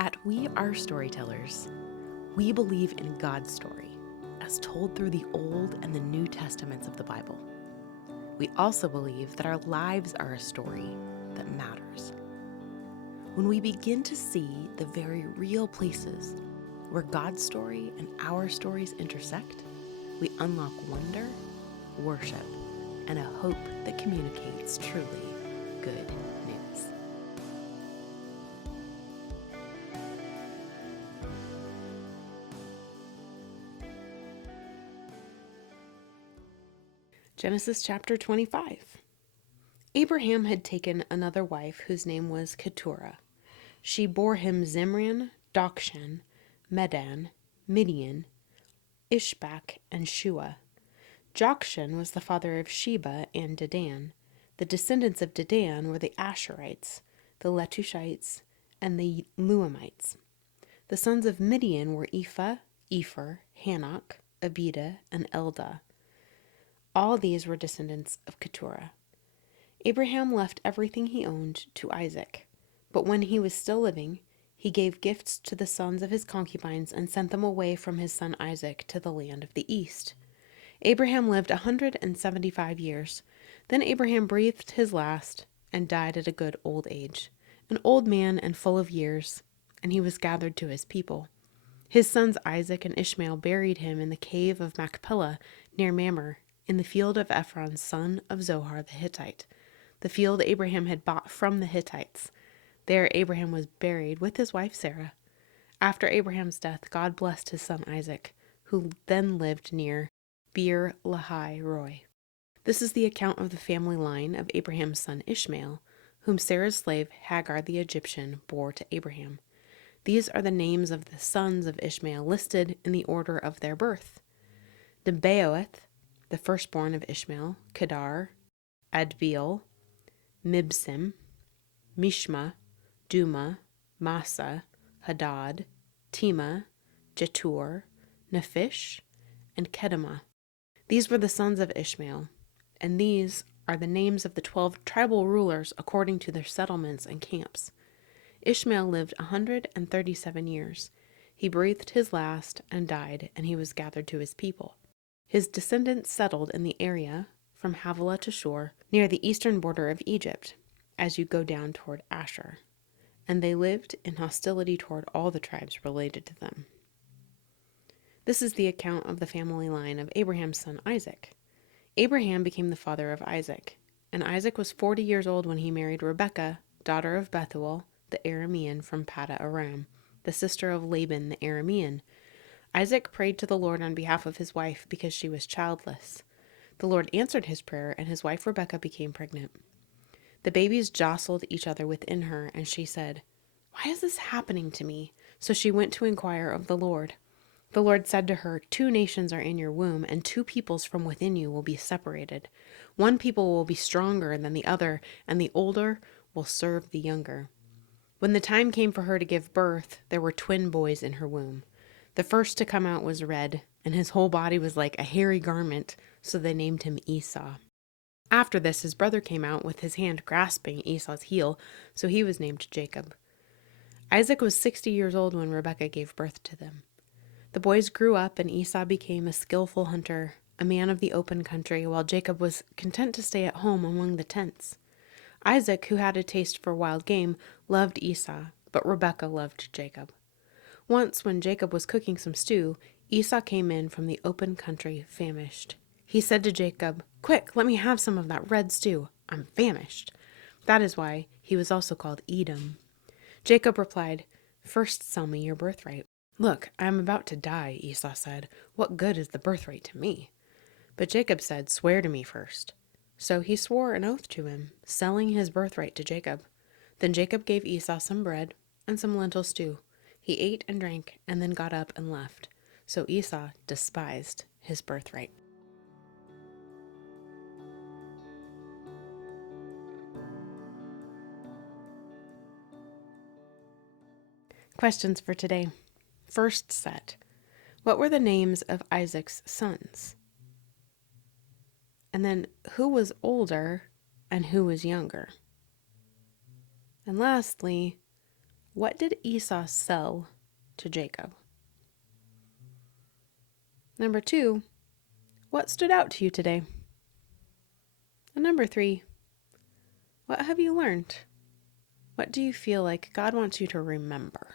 At We Are Storytellers, we believe in God's story, as told through the Old and the New Testaments of the Bible. We also believe that our lives are a story that matters. When we begin to see the very real places where God's story and our stories intersect, we unlock wonder, worship, and a hope that communicates truly good news. Genesis chapter 25. Abraham had taken another wife whose name was Keturah. She bore him Zimran, Dokshan, Medan, Midian, Ishbak, and Shua. Jokshan was the father of Sheba and Dedan. The descendants of Dedan were the Asherites, the Letushites, and the Luamites. The sons of Midian were Ephah, Epher, Hanok, Abida, and Eldah. All these were descendants of Keturah. Abraham left everything he owned to Isaac, but when he was still living, he gave gifts to the sons of his concubines and sent them away from his son Isaac to the land of the east. Abraham lived 175 years. Then Abraham breathed his last and died at a good old age, an old man and full of years, and he was gathered to his people. His sons Isaac and Ishmael buried him in the cave of Machpelah near Mamre, in the field of Ephron, son of Zohar the Hittite, the field Abraham had bought from the Hittites. There Abraham was buried with his wife Sarah. After Abraham's death, God blessed his son Isaac, who then lived near Beer Lahai Roi. This is the account of the family line of Abraham's son Ishmael, whom Sarah's slave Hagar the Egyptian bore to Abraham. These are the names of the sons of Ishmael listed in the order of their birth. Nebaioth, the firstborn of Ishmael, Kedar, Adbeel, Mibsim, Mishma, Duma, Massa, Hadad, Tema, Jetur, Nephish, and Kedemah. These were the sons of Ishmael, and these are the names of the 12 tribal rulers according to their settlements and camps. Ishmael lived 137 years. He breathed his last and died, and he was gathered to his people. His descendants settled in the area from Havilah to Shur, near the eastern border of Egypt, as you go down toward Asher, and they lived in hostility toward all the tribes related to them. This is the account of the family line of Abraham's son Isaac. Abraham became the father of Isaac, and Isaac was 40 years old when he married Rebekah, daughter of Bethuel, the Aramean from Padda Aram, the sister of Laban the Aramean. Isaac prayed to the Lord on behalf of his wife because she was childless. The Lord answered his prayer, and his wife Rebekah became pregnant. The babies jostled each other within her, and she said, "Why is this happening to me?" So she went to inquire of the Lord. The Lord said to her, 2 nations are in your womb, and 2 peoples from within you will be separated. One people will be stronger than the other, and the older will serve the younger. When the time came for her to give birth, there were twin boys in her womb. The first to come out was red, and his whole body was like a hairy garment, so they named him Esau. After this, his brother came out with his hand grasping Esau's heel, so he was named Jacob. Isaac was 60 years old when Rebekah gave birth to them. The boys grew up, and Esau became a skillful hunter, a man of the open country, while Jacob was content to stay at home among the tents. Isaac, who had a taste for wild game, loved Esau, but Rebekah loved Jacob. Once, when Jacob was cooking some stew, Esau came in from the open country famished. He said to Jacob, "Quick, let me have some of that red stew. I'm famished." That is why he was also called Edom. Jacob replied, "First sell me your birthright." "Look, I am about to die," Esau said. "What good is the birthright to me?" But Jacob said, "Swear to me first." So he swore an oath to him, selling his birthright to Jacob. Then Jacob gave Esau some bread and some lentil stew. He ate and drank, and then got up and left. So Esau despised his birthright. Questions for today. First set. What were the names of Isaac's sons? And then, who was older and who was younger? And lastly, What did Esau sell to Jacob? Number 2, what stood out to you today? And number 3, what have you learned? What do you feel like God wants you to remember?